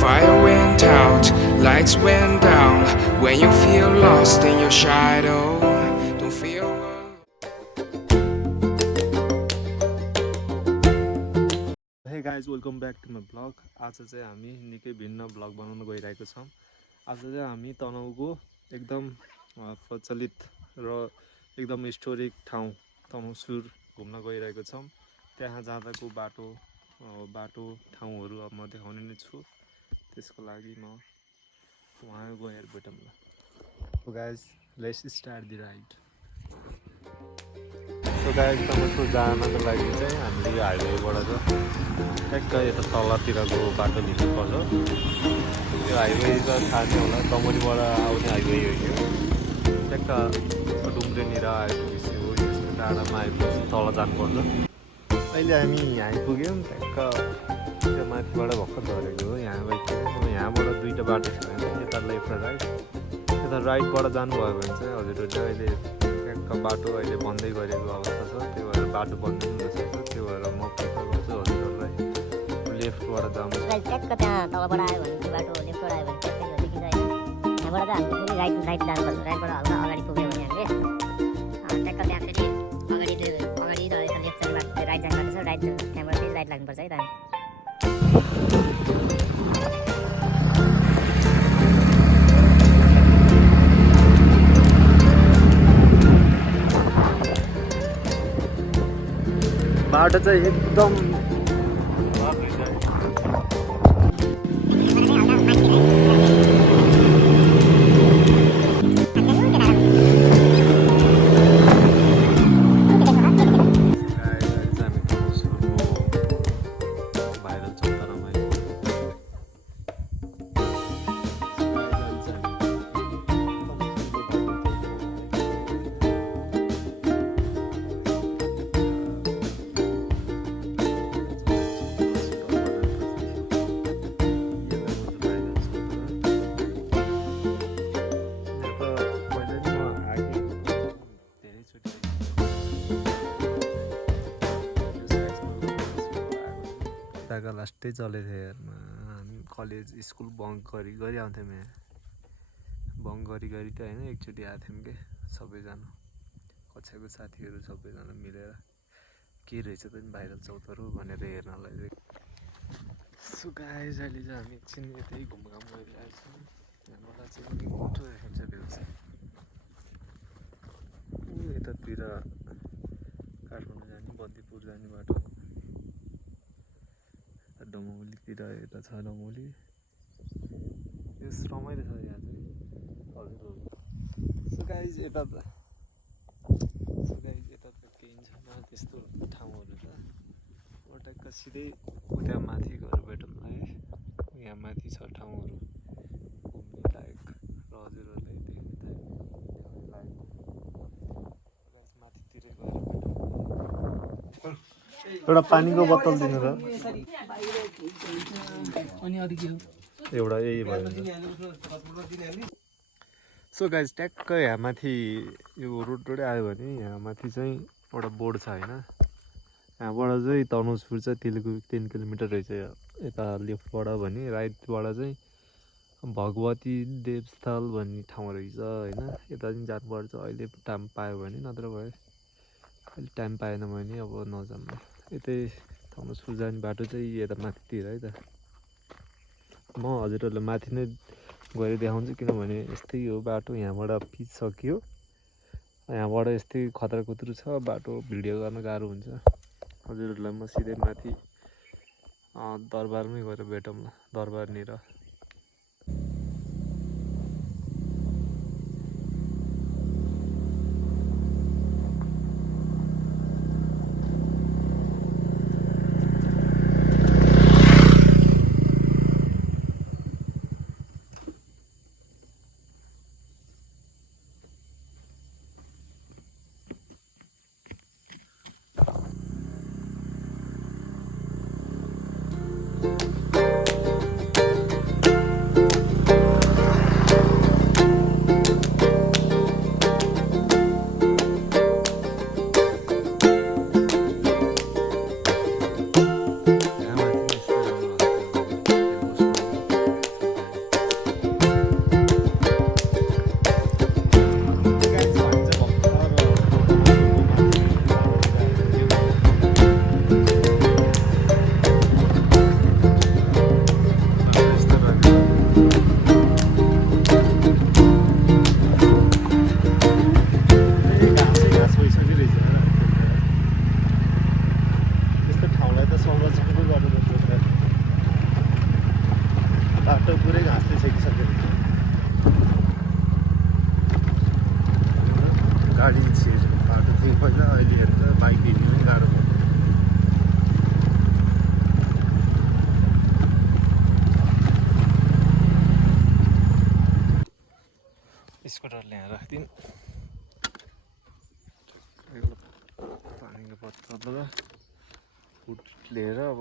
Fire went out, lights went down. When you feel lost in your shadow, don't feel alone. Hey guys welcome back to my blog. आज चाहिँ हामी निकै भिन्न blog बनाउन गइरहेको छौँ। आज चाहिँ हामी तनहुँको एकदम प्रचलित र एकदम हिस्टोरिक ठाउँ तनहुँ सुर घुम्न गइरहेको छौँ। त्यहाँ जाँदाको बाटो ठाउँहरू अब म देखाउने नै छु। त्यसको लागि म वहाँ गएर भेटौँ ल। So guys let's start the ride. So guys तनहुँको जानको लागि चाहिँ हामीले हाइवेबाट चाहिँ ट्याक्क यता तलतिरको बाटो लिनुपर्छ। यो हाइवे त थाहा नै होला, दमोलीबाट आउने हाइवे हो यो। ट्याक्क डुम्रेनिर आइपुगेपछि हो, यसको डाँडामा आइपुगेपछि तल जानुपर्छ। अहिले हामी यहाँ आइपुग्यौँ, ट्याक्क त्यो माथिबाट भर्खर झरेको हो। यहाँ आइपुग्यौँ। यहाँबाट दुईवटा बाटो छ होइन, यता लेफ्ट र राइट। यता राइटबाट जानुभयो भने चाहिँ हजुरहरूले अहिले ट्याक्क बाटो अहिले बन्दै गरेको अवस्था छ, त्यो भएर बाटो बन्द हुनसक्छ। त्यो भएर म प्रिफर गर्छु हजुरहरूलाई लेफ्टबाट जानु। ट्याक्क त्यहाँ तलबाट आयो भने त्यो बाटो लेफ्टबाट आयो भने ट्याक्कै हो देखिन्छ होइन। त्यहाँबाट चाहिँ हामीले फेरि राइट जानुपर्छ। राइटबाट हल्का अगाडि पुग्यो भने हामीले ट्याक्क त्यहाँ फेरि अगाडि र यता लेफ्ट साइड बाटो राइट जाने बाटो छ। राइट त्यहाँबाट फेरि राइट लाग्नुपर्छ है त। बाटो चाहिँ एकदम उताका लास्टै चलेको थियो हेर्न। हामी कलेज स्कुल बङ्क गरी आउँथ्यौँ यहाँ। बङ्क गरी त होइन, एकचोटि आएको थियौँ कि सबैजना कक्षाको साथीहरू सबैजना मिलेर के रहेछ त नि भाइरल चौतारो भनेर हेर्नलाई। सो गाइज अहिले चाहिँ हामी एकछिन यतै घुमघाम गरिरहेको छौँ। यहाँबाट चाहिँ मिठो देखिन्छ भ्यू चाहिँ। यतातिर काठमाडौँ जाने बद्दीपुर जाने बाटो, डमौलीतिर यता छ डमौली। यस रमाइलो छ यहाँ चाहिँ हजुर। सो गाइज यता त केही छैन त्यस्तो ठाउँहरू त। म ट्याक्क सिधै उता माथि गएर भेटौँ है। यहाँ माथि छ ठाउँहरू घुम्ने लायक र हजुरहरूलाई देख्ने लायक। माथितिर गएर भेटौँ। एउटा पानीको बोतल दिनु र एउटा यही भयो। सो गाइज ट्याक्क यहाँ माथि यो रोडै आयो भने यहाँ माथि चाहिँ एउटा बोर्ड छ होइन। यहाँबाट चाहिँ तनहुँ सुर चाहिँ 3 किलोमिटर रहेछ। यता लेफ्टबाट भने राइटबाट चाहिँ भगवती देवस्थल भन्ने ठाउँ रहेछ होइन। यता चाहिँ जानुपर्छ अहिले टाइम पायो भने, नत्र भए अहिले टाइम पाएन भने अब नजाऊँ। यतै तनहुँ सुर जाने बाटो चाहिँ यता माथितिर है त। म हजुरहरूलाई माथि नै गएर देखाउँछु किनभने यस्तै हो बाटो। यहाँबाट पिच सकियो, यहाँबाट यस्तै खतरा खुत्रु छ बाटो, भिडियो गर्न गाह्रो हुन्छ। हजुरहरूलाई म सिधै माथि दरबारमै गएर भेटौँ ल, दरबारनिर। पहिला अहिले हेरेर बाइक हिँड्नु नै गाह्रो भयो। स्कुटर ल्याएर राखिदिउँ। पानीको बोतल फुड लिएर अब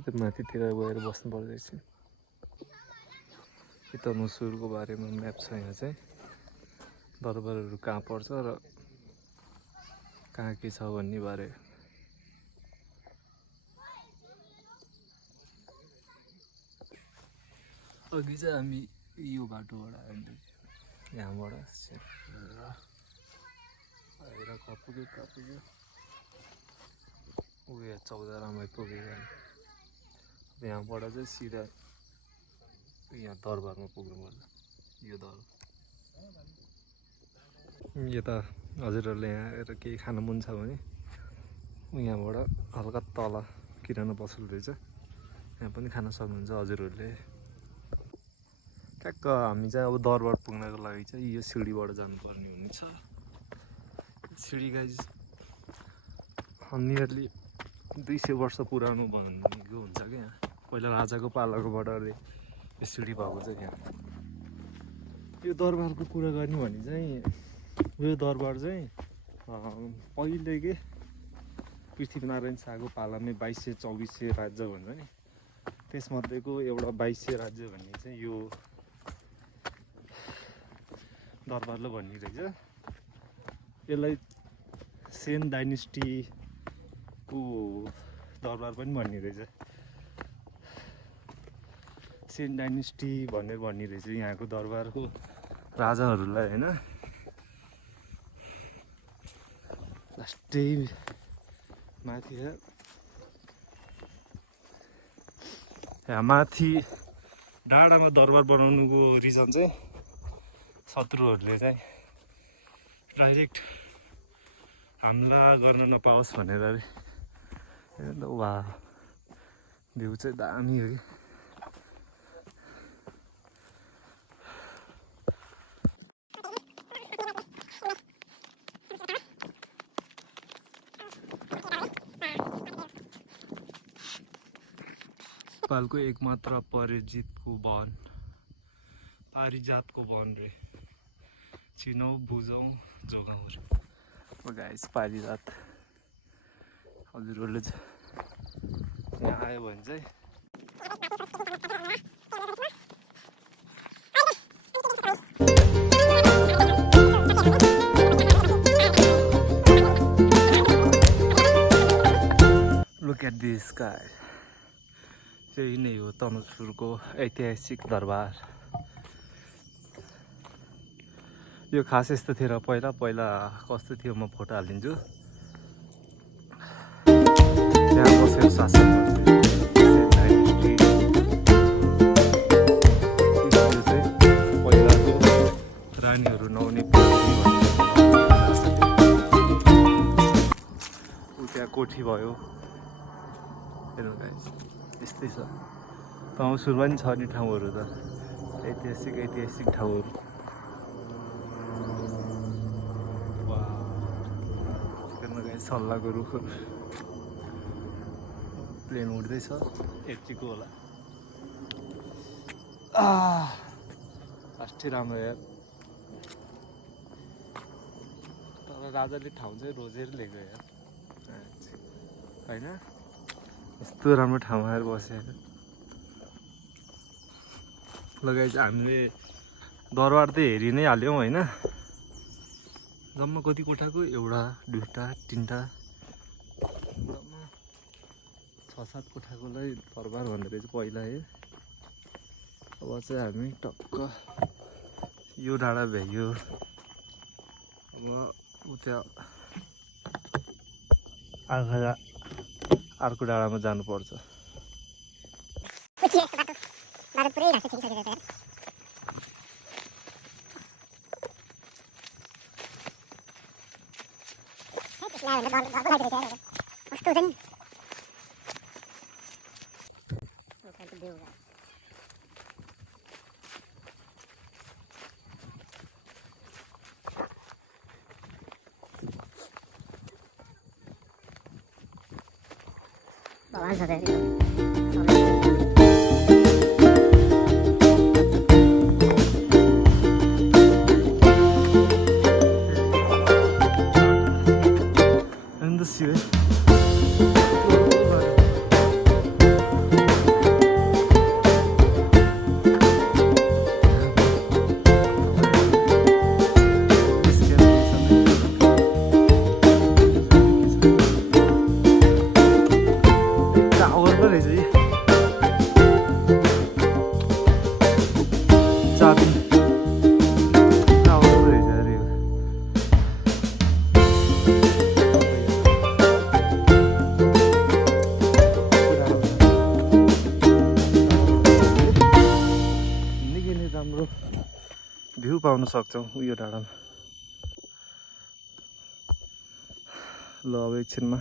त्यो माथितिर गएर बस्नु पर्दैछ। यता मुसुरको बारेमा म्याप छ। यहाँ चाहिँ दरबारहरू कहाँ पर्छ र कहाँ के छ भन्ने बारे। अघि चाहिँ हामी यो बाटोबाट आइदियो, यहाँबाट आएर कपुग्यो उयो 14 रामै पुग्यो। यहाँबाट चाहिँ सिधा यहाँ दरबारमा पुग्नुपर्छ। यो दरबार यता हजुरहरूले यहाँ आएर केही खान मन छ भने यहाँबाट हल्का तल किराना पसल रहेछ, यहाँ पनि खान सक्नुहुन्छ हजुरहरूले। ठ्याक्क हामी चाहिँ अब दरबार पुग्नको लागि चाहिँ यो सिडीबाट जानुपर्ने हुन्छ। सिडी गाइज नियरली 200 वर्ष पुरानो भनेको हुन्छ क्या। यहाँ पहिला राजाको पालाकोबाट यो सिडी भएको चाहिँ। यहाँ यो दरबारको कुरा गर्ने भने चाहिँ यो दरबार चाहिँ पहिले के पृथ्वीनारायण शाहको पालामै 2200-2400 राज्य भन्छ नि, त्यसमध्येको एउटा 2200 राज्य भन्ने चाहिँ यो दरबारलाई भन्ने रहेछ। यसलाई सेन डाइनेस्टीको दरबार पनि भन्ने रहेछ। सेन डाइनेस्टी भनेर भन्ने रहेछ यहाँको दरबारको राजाहरूलाई होइन। लास्टै माथि यहाँ माथि डाँडामा दरबार बनाउनुको रिजन चाहिँ शत्रुहरूले चाहिँ डाइरेक्ट हमला गर्न नपाओस् भनेर अरे। वा भ्यू चाहिँ दामी हो कि। नेपालको एकमात्र पारिजातको वन रे चिनौ बुझौँ जोगाउँ रे। गाइस पारिजात हजुरहरूले यहाँ आयो भने चाहिँ लुक एट दिस गाइ। त्यही नै हो तनहुँसुरको ऐतिहासिक दरबार। यो खास यस्तो थियो र पहिला कस्तो थियो म फोटो हालिदिन्छु। त्यहाँ बसेर शासन गर्थ्यो। पहिलाको रानीहरू नआउने त्यहाँ कोठी भयो। हेर्नु गाइस यस्तै छ। तनहुँसुरमा पनि छ नि ठाउँहरू त ऐतिहासिक ठाउँहरू। सल्लाहको रुखहरू प्लेन उड्दैछ यतिको होला। लास्टै राम्रो यार। तर राजाले ठाउँ चाहिँ रोजेर ल्याएको यार होइन। यस्तो राम्रो ठाउँमा आएर बसेर लगाइ चाहिँ हामीले दरबार त हेरि नै हाल्यौँ होइन। जम्मा कति कोठाको एउटा दुईवटा तिनवटा 6-7 कोठाकोलाई दरबार भन्ने रहेछ पहिला है। अब चाहिँ हामी टक्क यो डाँडा भ्याइयो। अब उता अर्को डाँडामा जानुपर्छ। Bawa saja itu. And the sea. राम्रो भ्यू पाउन सक्छौँ उयो डाँडामा। ल अब एकछिनमा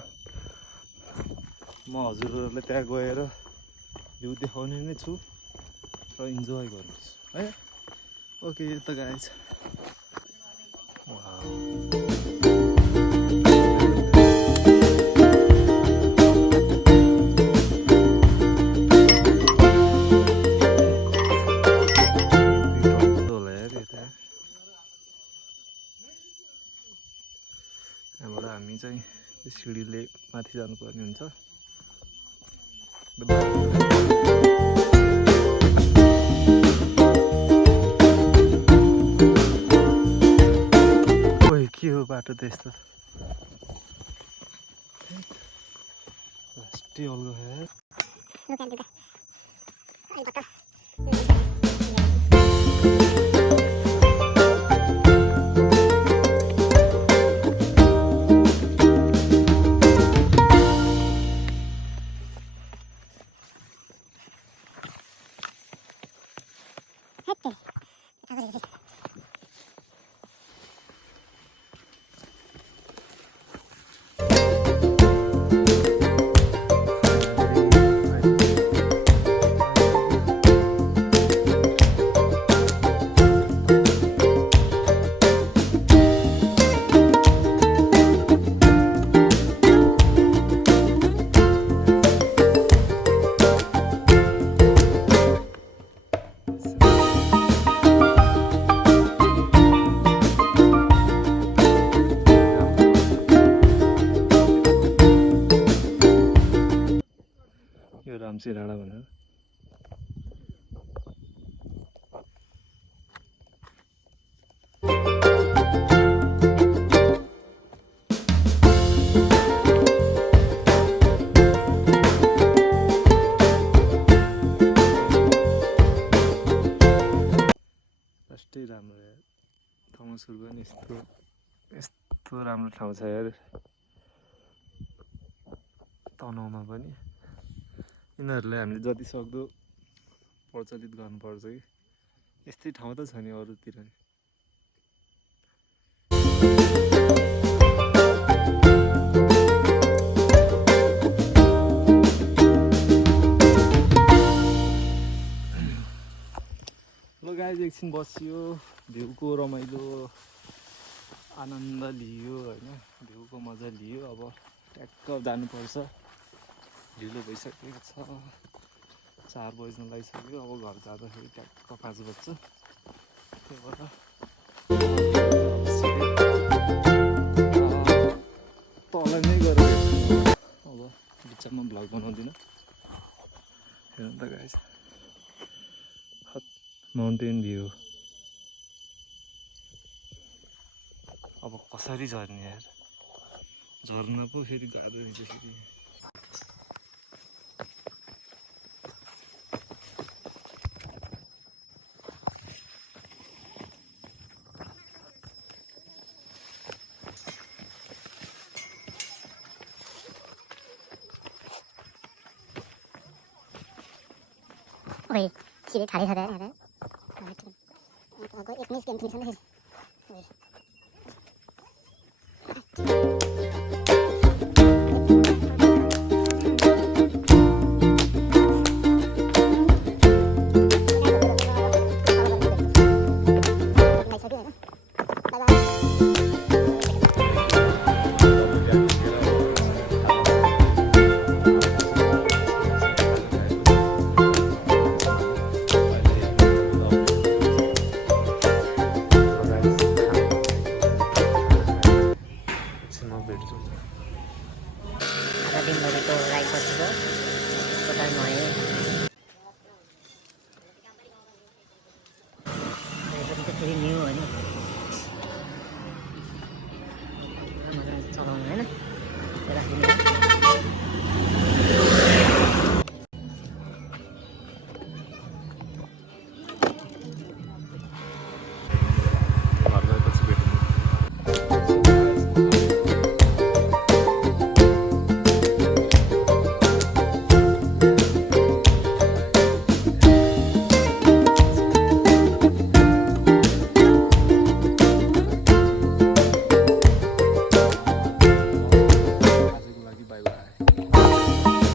म हजुरहरूलाई त्यहाँ गएर भ्यू देखाउने नै छु र इन्जोय गर्नेछु है। ओके त गाइज यहाँबाट हामी चाहिँ सिँढीले माथि जानुपर्ने हुन्छ। ओइ के हो बाटो त यस्तो लास्टै अल्गो है। यो रामसी डाँडा भनेर लास्टै राम्रो यार। थमसुर पनि यस्तो राम्रो ठाउँ छ यार तनहुँमा पनि। यिनीहरूलाई हामीले जति सक्दो प्रचलित गर्नुपर्छ कि यस्तै ठाउँ त छ नि अरूतिर नि। ल गाइज एकछिन बसियो भ्यूको रमाइलो आनन्द लियो होइन, भ्यूको मजा लियो। अब ट्याक्क जानुपर्छ, ढिलो भइसकेको छ, 4 बज्न लागिसक्यो। अब घर जाँदाखेरि ट्याक्क 5 बज्छ। त्यही भएर तल नै गएर अब बिचमा भ्लग बनाउँदिनँ। हेर्नु त गाइस माउन्टेन भ्यू। अब कसरी झर्ने यार, झर्न पो फेरि गाह्रो हुन्छ फेरि। ओए सिधै ठाडै छ त यार। अब 19 गेम खेल्छ नि फेरि। नुहाएँ